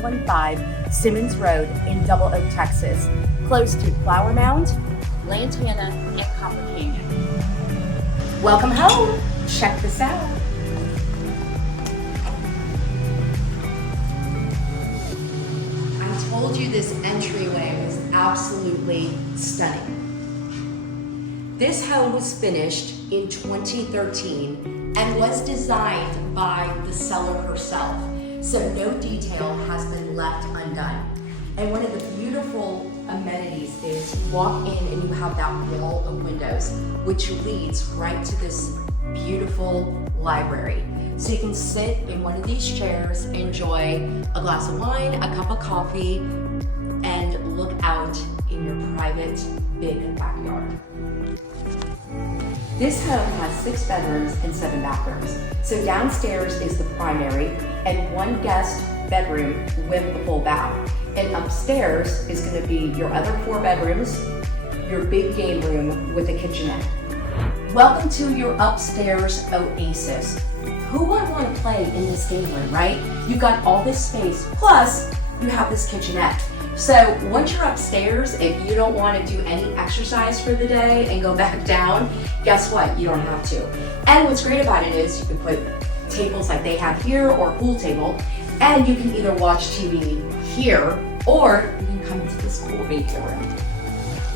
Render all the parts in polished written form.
715 Simmons Road in Double Oak, Texas, close to Flower Mound, Lantana, and Copper Canyon. Welcome home. Check this out. I told you this entryway was absolutely stunning. This home was finished in 2013 and was designed by the seller herself, so no detail has been left undone. And one of the beautiful amenities is you walk in and you have that wall of windows, which leads right to this beautiful library. So you can sit in one of these chairs, enjoy a glass of wine, a cup of coffee, and look out in your private big backyard. This home has 6 bedrooms and 7 bathrooms. So downstairs is the primary and 1 guest bedroom with a full bath. And upstairs is going to be your other 4 bedrooms, your big game room with a kitchenette. Welcome to your upstairs oasis. Who would want to play in this game room, right? You've got all this space, plus you have this kitchenette. So once you're upstairs, if you don't want to do any exercise for the day and go back down, guess what? You don't have to. And what's great about it is you can put tables like they have here or a pool table, and you can either watch TV here or you can come into this cool media room.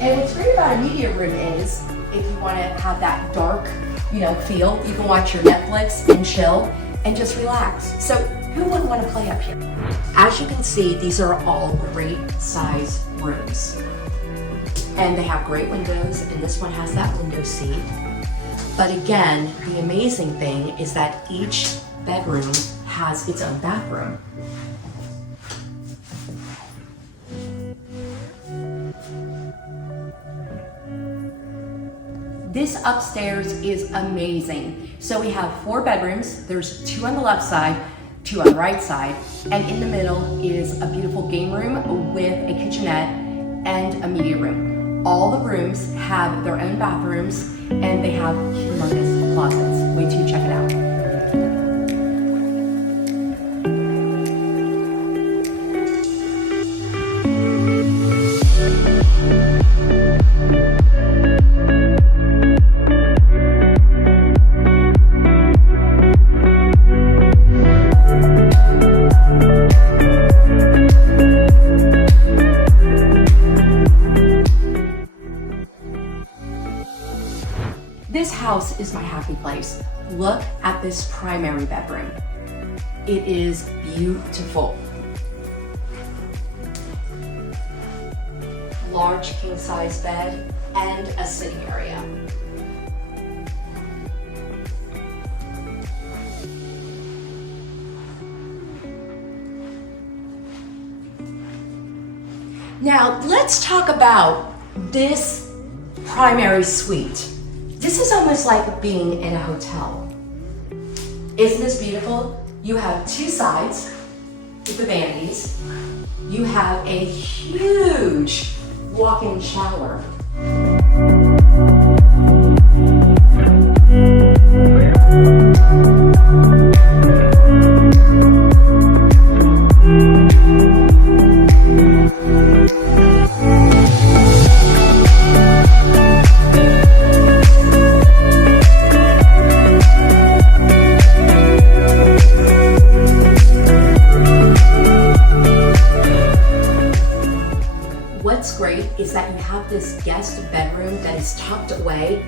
And what's great about a media room is if you want to have that dark, feel, you can watch your Netflix and chill and just relax. So who wouldn't want to play up here? As you can see, these are all great size rooms. And they have great windows, and this one has that window seat. But again, the amazing thing is that each bedroom has its own bathroom. This upstairs is amazing. So we have 4 bedrooms. There's 2 on the left side, 2 on the right side, and in the middle is a beautiful game room with a kitchenette and a media room. All the rooms have their own bathrooms and they have humongous closets. Wait till you check it out. This house is my happy place. Look at this primary bedroom. It is beautiful. Large king size bed and a sitting area. Now let's talk about this primary suite. This is almost like being in a hotel. Isn't this beautiful? You have 2 sides with the vanities. You have a huge walk-in shower. What's great is that you have this guest bedroom that is tucked away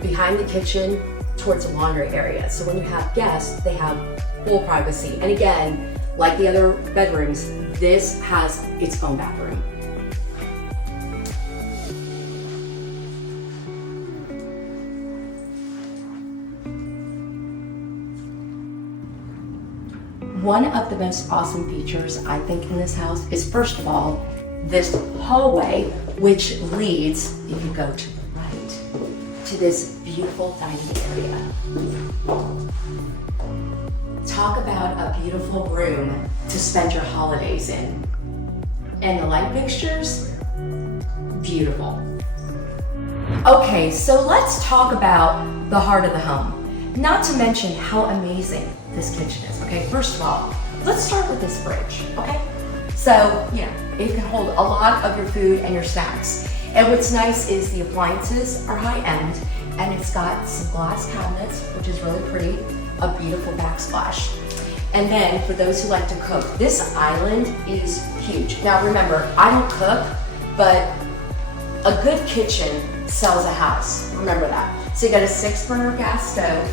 behind the kitchen towards the laundry area. So when you have guests, they have full privacy. And again, like the other bedrooms, this has its own bathroom. One of the most awesome features I think in this house is, first of all, this hallway, which leads, if you go to the right, to this beautiful dining area. Talk about a beautiful room to spend your holidays in. And the light fixtures, beautiful. Okay, so let's talk about the heart of the home. Not to mention how amazing this kitchen is, okay? First of all, let's start with this fridge, okay? So, it can hold a lot of your food and your snacks. And what's nice is the appliances are high end, and it's got some glass cabinets, which is really pretty, a beautiful backsplash. And then for those who like to cook, this island is huge. Now remember, I don't cook, but a good kitchen sells a house. Remember that. So you got a 6-burner gas stove,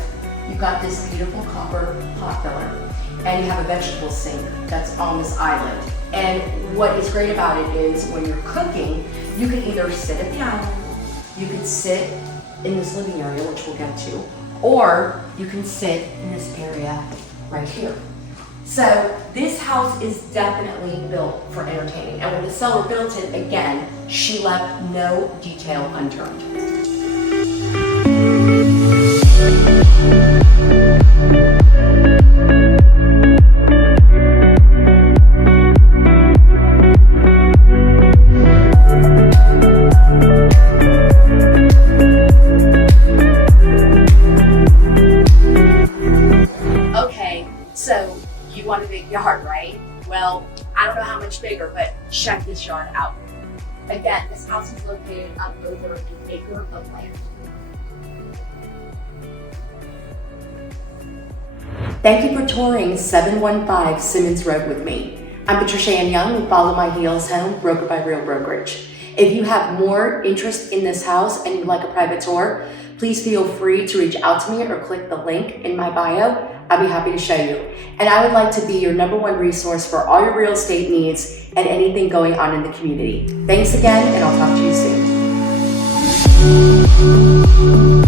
you've got this beautiful copper pot filler, and you have a vegetable sink that's on this island. And what is great about it is when you're cooking, you can either sit at the island, you can sit in this living area, which we'll get to, or you can sit in this area right here. So this house is definitely built for entertaining. And when the seller built it, again, she left no detail unturned. Okay, so you want a big yard, right? Well, I don't know how much bigger, but check this yard out. Again, this house is located on over an acre of land. Thank you for touring 715 Simmons Road with me. I'm Patricia Ann Young with Follow My Heels Home, broker by Real Brokerage. If you have more interest in this house and you'd like a private tour, please feel free to reach out to me or click the link in my bio. I'll be happy to show you. And I would like to be your #1 resource for all your real estate needs and anything going on in the community. Thanks again, and I'll talk to you soon.